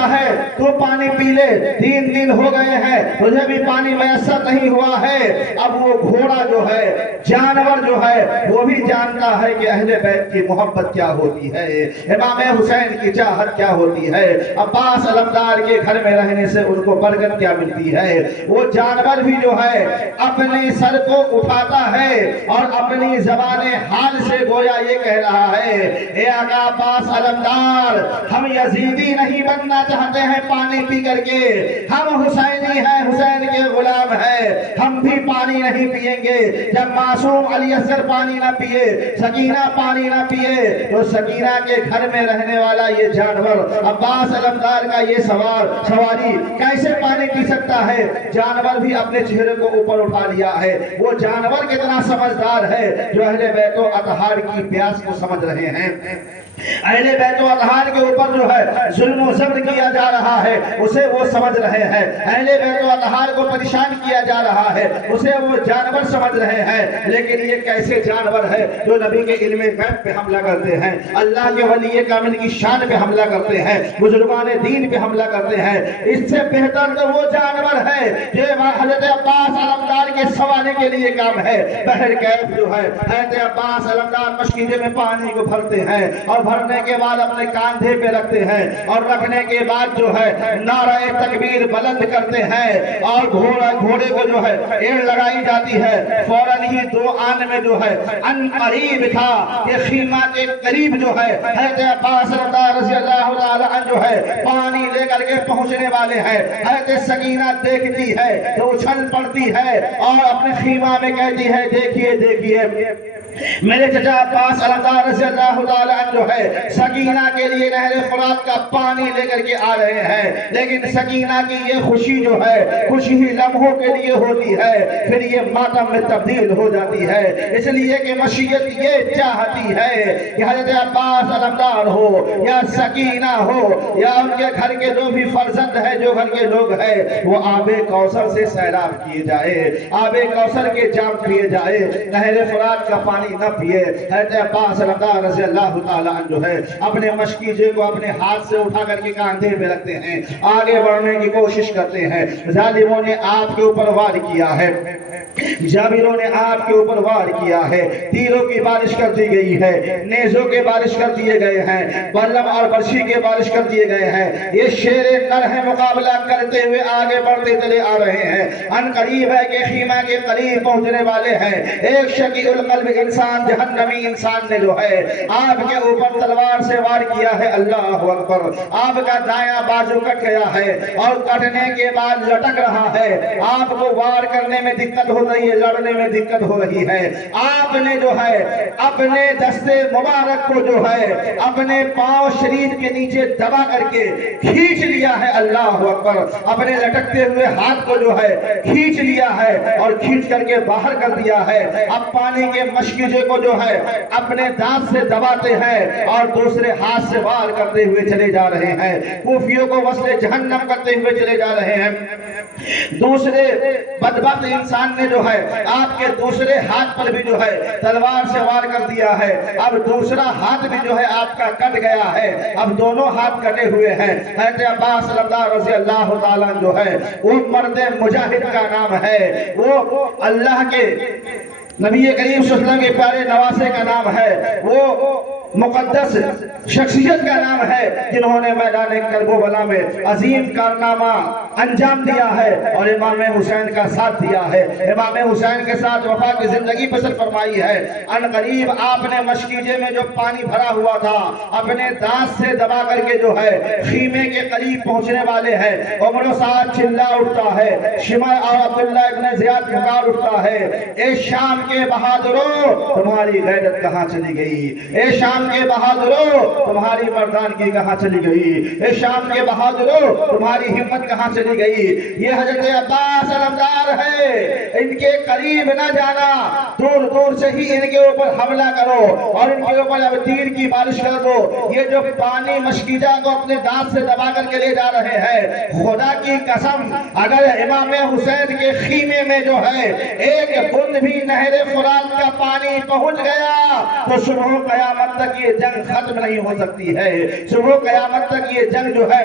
ہے تو پانی پی لے، 3 دن ہو گئے ہیں تجھے بھی پانی میسر نہیں ہوا ہے۔ اب وہ گھوڑا جو ہے، جانور جو ہے، وہ بھی جانتا ہے کہ اہل بیت کی محبت کیا ہوتی ہے، امام حسین کی چاہت کیا ہوتی ہے، عباس علمدار کے گھر میں رہنے سے ان کو برکت کیا ملتی ہے۔ وہ جانور بھی جو ہے اپنے سر کو اٹھاتا ہے اور اپنی زبان حال سے گویا یہ کہہ رہا ہے، اے آقا عباس علمدار، ہم یزیدی نہیں بننا چاہتے ہیں پانی پی کر کے، ہم حسینی ہیں، حسین کے غلام ہیں، ہم بھی پانی نہیں پیئیں گے۔ جب معصوم علی اصغر پانی نہ پیے، سکینہ پانی نہ پیے، تو سکینہ کے گھر میں رہنے والا یہ جانور عباس علمدار کا یہ سواری کیسے پانی پی سکتا ہے؟ جانور بھی اپنے چہرے کو اوپر اٹھا لیا ہے۔ وہ جانور کتنا سمجھدار ہے جو اہل بیت و اطہار کی پیاس کو سمجھ رہے ہیں۔ اہل بیت و اطہار کے اوپر جو ہے ظلم و زبر کیا جا رہا ہے، اسے وہ سمجھ رہے ہیں۔ اہل بیت و اطہار کو پریشان کیا جا رہا ہے، اسے وہ جانور سمجھ رہے ہیں۔ لیکن یہ کیسے جانور ہے جو نبی کے علم غیب پہ حملہ کرتے ہیں، اللہ کے ولی کامل کی شان پہ حملہ کرتے ہیں، بزرگان دین پہ حملہ کرتے ہیں۔ اس سے بہتر تو وہ جانور ہے جو حضرت عباس علمدار کے سوانے کے لیے کام ہے۔ بہر کیف جو ہے حضرت عباس علمدار مشکیزے میں پانی کو بھرتے ہیں اور بھرنے کے بعد اپنے کاندھے پہ رکھتے ہیں، اور رکھنے کے بعد جو ہے نعرہ تکبیر بلند کرتے ہیں، اور گھوڑے کو جو ہے ایڑ لگائی جاتی ہے۔ فوراً ہی 2 آن میں جو ہے ان قریب تھا، یہ خیمہ کے قریب جو ہے حضرت عباس رضی اللہ تعالی عنہ جو ہے پانی لے کر کے پہنچنے والے ہیں۔ حضرت سکینہ دیکھتی ہے تو اچھل پڑتی ہے اور اپنے خیمہ میں کہتی ہے، دیکھیے دیکھیے میرے چچا عباس علمدار رضی اللہ تعالیٰ عنہ جو ہے سکینہ کے لیے نہر فرات کا پانی لے کر کے آ رہے ہیں۔ لیکن سکینہ کی یہ خوشی جو ہے کچھ ہی لمحوں کے لیے ہوتی ہے، پھر یہ ماتم میں تبدیل ہو جاتی ہے، اس لیے کہ مشیت یہ چاہتی ہے کہ حضرت عباس علمدار ہو یا سکینہ ہو یا ان کے گھر کے جو بھی فرزند ہے، جو گھر کے لوگ ہیں، وہ آب کوثر سے سیراب کیے جائے، آب کوثر کے جام پیے جائے، نہر فرات کا پانی نہ پیے۔ حضرت عباس علمدار رضی اللہ تعالیٰ عنہ جو ہے اپنے مشکیزے کو اپنے ہاتھ سے اٹھا کر کے کاندھے پہ رکھتے ہیں، آگے بڑھنے کی کوشش کرتے ہیں۔ ظالموں نے آپ کے اوپر وار کیا ہے، جابروں نے آپ کے اوپر وار کیا ہے، تیروں کی بارش کر دی گئی ہے، نیزوں کے بارش کر دیے گئے ہیں، بلم اور برشی کے بارش کر دیے گئے ہیں۔ یہ شیر نر ہے، مقابلہ کرتے ہوئے آگے بڑھتے چلے آ رہے ہیں۔ ان قریب ہے کہ خیمہ کے قریب پہنچنے والے ہیں۔ ایک شقی القلب انسان، جہنمی انسان نے جو ہے آپ کے اوپر تلوار سے وار کیا ہے۔ اللہ اکبر! آپ کا دایاں بازو کٹ گیا ہے اور کٹنے کے بعد لٹک رہا ہے۔ آپ کو وار کرنے میں دقت ہو رہی ہے، لڑنے میں دقت ہو رہی ہے۔ آپ نے جو ہے اپنے دستے مبارک کو جو ہے اپنے پاؤں شریف کے نیچے دبا کر کے کھینچ لیا ہے۔ اللہ اکبر! اپنے لٹکتے ہوئے ہاتھ کو جو ہے کھینچ لیا ہے اور کھینچ کر کے باہر کر دیا ہے۔ اب پانی کے مشکیزے کو جو ہے اپنے دانت سے دباتے ہیں اور دوسرے ہاتھ سے وار کرتے ہوئے چلے جا رہے ہیں، کوفیوں کو وصل جہنم کرتے ہوئے چلے جا رہے ہیں۔ دوسرے بدبخت انسان نے جو ہے آپ کے دوسرے ہاتھ پر بھی جو ہے تلوار سے وار کر دیا ہے۔ اب دوسرا ہاتھ بھی جو ہے آپ کا کٹ گیا ہے، اب دونوں ہاتھ کٹے ہوئے ہیں۔ حضرت عباس علمدار رضی اللہ تعالیٰ جو ہے وہ مرد مجاہد کا نام ہے، وہ اللہ کے نبی کریم صلی اللہ علیہ وسلم کے پیارے نواسے کا نام ہے، وہ مقدس شخصیت کا نام ہے جنہوں نے میدان کربلا میں عظیم کارنامہ انجام دیا ہے اور امام حسین کا ساتھ دیا ہے، امام حسین کے ساتھ وفا کی زندگی بسر فرمائی ہے۔ ان قریب آپ نے مشکیزے میں جو پانی بھرا ہوا تھا اپنے دانت سے دبا کر کے جو ہے خیمے کے قریب پہنچنے والے ہیں۔ عمر و سعد چلا اٹھتا ہے، شمع اور عبداللہ ابن زیاد پکار اٹھتا ہے، اے شام کے بہادروں تمہاری غیرت کہاں چلی گئی، اے شام کے بہادروں تمہاری مردانگی کہاں چلی گئی، اے شام کے بہادروں تمہاری ہمت کہاں چلی گئی۔ یہ حضرت عباس علمدار ہے، ان کے قریب نہ جانا، دور دور سے ہی ان کے اوپر حملہ کرو اور ان کے اوپر اب تیر کی بارش کر دو۔ یہ جو پانی مشکیزہ کو اپنے دانت سے دبا کر کے لے جا رہے ہیں، خدا کی قسم اگر امام حسین کے خیمے میں جو ہے ایک بند بھی نہر فرات کا پانی پہنچ گیا تو صبح قیامت تک یہ جنگ ختم نہیں ہو سکتی ہے، صبح قیامت تک یہ جنگ جو ہے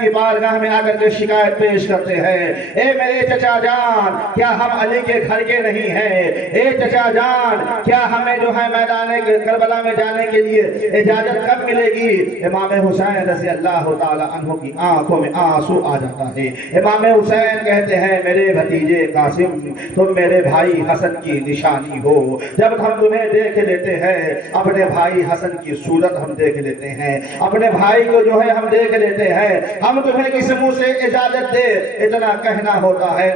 کی بارگاہ میں آ کر کے شکایت پیش کرتے ہیں، اے میرے چچا جان کیا ہم علی کے گھر کے نہیں ہیں؟ اے چچا جان کیا ہمیں جو ہے میدان کربلا میں جانے کے لیے اجازت کب ملے گی؟ امام حسین رضی اللہ تعالی عنہ کی آنکھوں میں آنسو آ جاتا ہے۔ امام حسین کہتے ہیں میرے بھتیجے قاسم تم میرے بھائی حسن کی نشانی ہو، جب ہم تمہیں دیکھ لیتے ہیں اپنے بھائی حسن کی صورت ہم دیکھ لیتے ہیں، اپنے بھائی کو جو ہے ہم دیکھ لیتے ہیں، ہم تمہیں کس منہ سے اجازت دے اتنا کہنا ہوتا ہے۔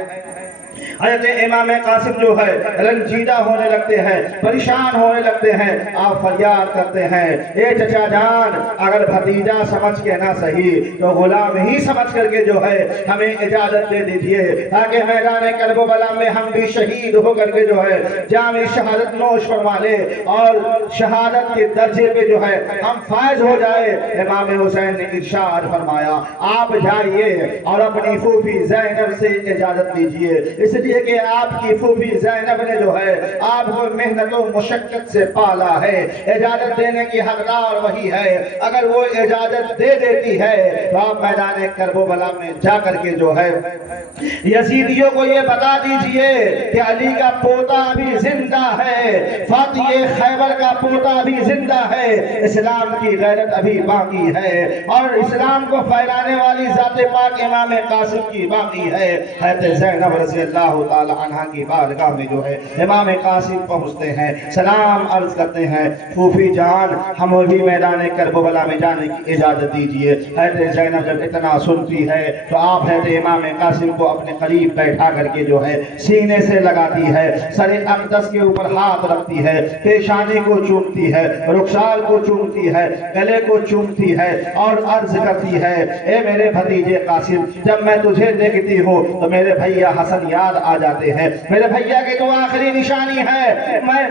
حضرت امام قاسم جو ہے رنجیدہ ہونے لگتے ہیں، پریشان ہونے لگتے ہیں، آپ فریاد کرتے ہیں اے چچا جان اگر بھتیجا سمجھ کے نہ صحیح تو غلام ہی سمجھ کر کے جو ہے ہمیں اجازت دے دیجئے تاکہ میدان کرب و بلا میں ہم بھی شہید ہو کر کے جو ہے جام شہادت نوش فرما لے اور شہادت کے درجے پہ جو ہے ہم فائز ہو جائے۔ امام حسین نے ارشاد فرمایا آپ جائیے اور اپنی پھوپھی زینب سے اجازت لیجئے، اس لیے کہ آپ کی پھوپھی زینب نے جو ہے آپ کو محنت و مشقت سے پالا ہے، اجازت دینے کی حقدار وہی ہے، اگر وہ اجازت دے دیتی ہے تو آپ میدان کرب و بلا میں جا کر کے جو ہے یزیدیوں کو یہ بتا دیجئے کہ علی کا پوتا بھی زندہ ہے، فاتح خیبر کا پوتا بھی زندہ ہے، اسلام کی غیرت ابھی باقی ہے اور اسلام کو پھیلانے والی ذات پاک امام قاسم کی باقی ہے۔ حضرت زینب رضی اللہ تعالی عنہ کی بارگاہ میں جو ہے امام قاسم پہنچتے ہیں، سلام عرض کرتے ہیں پھوپھی جان ہمیں بھی میدان کرب و بلا میں جانے کی اجازت دیجئے۔ حضرت زینب جب اتنا سنتی ہے تو آپ حضرت امام قاسم کو اپنے قریب بیٹھا کر کے جو ہے سینے سے لگاتی ہے، سر اقدس کے اوپر ہاتھ رکھتی ہے، پیشانی کو چومتی ہے، رخسار کو چومتی ہے، گلے کو چومتی ہے اور عرض کرتی ہے اے میرے بھتیجے قاسم جب میں تجھے دیکھتی ہوں تو میرے بھیا حسن یاد آ جاتے ہیں، میرے بھیا کی تو آخری نشانی ہے، میں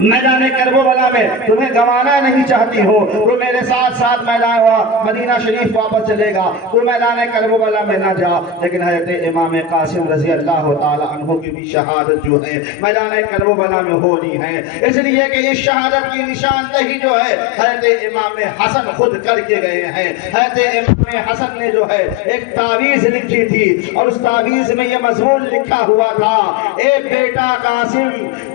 میدان کرب و بلا میں تمہیں گنوانا نہیں چاہتی ہوں، تو میرے ساتھ ساتھ میدان مدینہ شریف واپس چلے گا، تو میدان کرب و بلا میں نہ جا۔ لیکن حضرت امام قاسم رضی اللہ تعالی عنہ کی بھی شہادت جو ہے میدان کرب و بلا میں ہونی ہے، اس لیے کہ اس شہادت کی نشاندہی جو ہے حضرت امام حسن خود کر کے گئے ہیں۔ حضرت امام حسن نے جو ہے ایک تعویذ لکھی تھی اور اس تعویذ میں یہ مضمون لکھا ہوا تھا اے بیٹا قاسم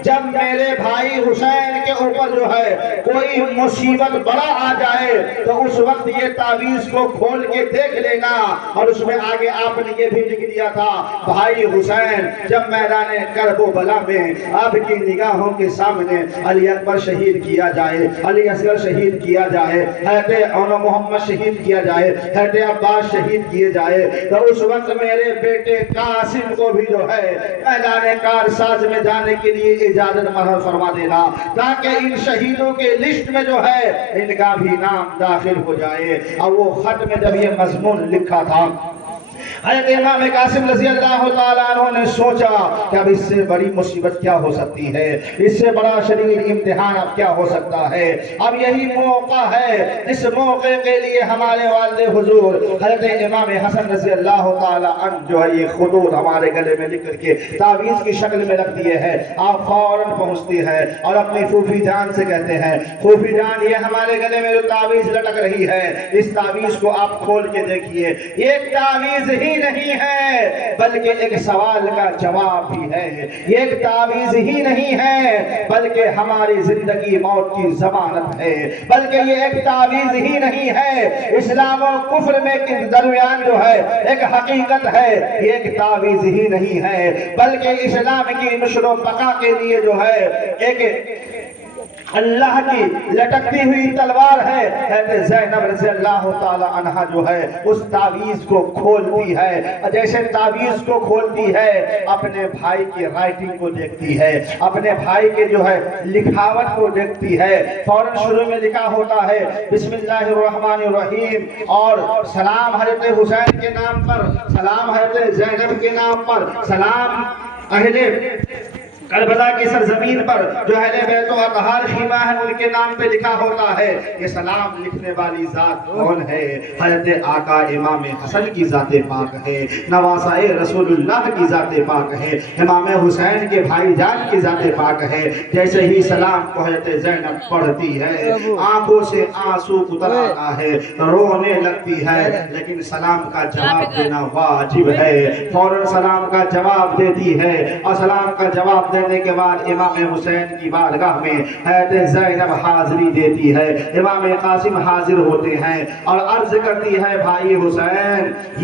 جب میرے بھائی حسین کے اوپر جو ہے کوئی مصیبت بڑا آ جائے تو اس وقت یہ تعویذ کو کھول کے دیکھ لینا، اور اس میں آگے آپ نے یہ بھی لکھ دیا تھا بھائی حسین جب میدان کرب و بلا میں آپ کی نگاہوں کے سامنے علی اکبر شہید کیا جائے، علی اصغر شہید کیا جائے، حضرت اون محمد شہید کیا جائے، حضرت عباس شہید کیے جائے، تو اس وقت میرے بیٹے قاسم کو بھی جو ہے میدان کارساز میں جانے کے لیے اجازت مہر فرما دینا تاکہ ان شہیدوں کے لسٹ میں جو ہے ان کا بھی نام داخل ہو جائے۔ اور وہ خط میں جب یہ مضمون لکھا تھا حضرت امام قاسم رضی اللہ تعالیٰ عنہ نے سوچا کہ اب اس سے بڑی مصیبت کیا ہو سکتی ہے، اس سے بڑا شدید امتحان اب کیا ہو سکتا ہے، اب یہی موقع ہے جس موقع کے لیے ہمارے والد حضور حضرت امام حسن رضی اللہ تعالیٰ عنہ جو ہے یہ خطوط ہمارے گلے میں لکھ کر کے تعویذ کی شکل میں رکھ دیے ہیں۔ آپ فوراً پہنچتی ہیں اور اپنی پھوپھی جان سے کہتے ہیں پھوپھی جان یہ ہمارے گلے میں جو تعویذ لٹک رہی ہے اس تعویذ کو آپ کھول کے دیکھیے، یہ تعویذ ہی نہیں ہے بلکہ ایک سوال کا جواب بھی ہے، یہ ایک تعویذ ہی نہیں ہے بلکہ ہماری زندگی موت کی ضمانت ہے، بلکہ یہ ایک تعویذ ہی نہیں ہے اسلام و کفر میں کے درمیان جو ہے ایک حقیقت ہے، یہ ایک تعویذ ہی نہیں ہے بلکہ اسلام کی نشر و بقا کے لیے جو ہے ایک اللہ کی لٹکتی ہوئی تلوار ہے۔ حضرت زینب رضی اللہ تعالی عنہ جو ہے اس تعویذ کو کھولتی ہے، جیسے تعویذ کو کھولتی ہے اپنے بھائی کی رائٹنگ کو دیکھتی ہے، اپنے بھائی کے جو ہے لکھاوٹ کو دیکھتی ہے، فوراً شروع میں لکھا ہوتا ہے بسم اللہ الرحمن الرحیم اور سلام حضرت حسین کے نام پر، سلام حضرت زینب کے نام پر، سلام اہل کربلا کی سرزمین پر جو اہل بیت و اطہار خیمہ ہے ان کے نام پہ لکھا ہوتا ہے. یہ سلام لکھنے والی ذات کون ہے؟ حضرت آقا امام حسن کی ذات پاک ہے، نواسہ رسول اللہ کی ذات پاک ہے، امام حسین کے بھائی جان کی ذات پاک ہے. جیسے ہی سلام کو حضرت زینب پڑھتی ہے آنکھوں سے آنسو اتر آتا ہے، رونے لگتی ہے، لیکن سلام کا جواب دینا واجب ہے. فوراً سلام کا جواب دیتی ہے اور سلام کا جواب دینے کے بعد امام حسین کی بارگاہ میں حضرت زینب حاضری دیتی ہے. امام قاسم حاضر ہوتے ہیں اور عرض کرتی ہے بھائی حسین یہ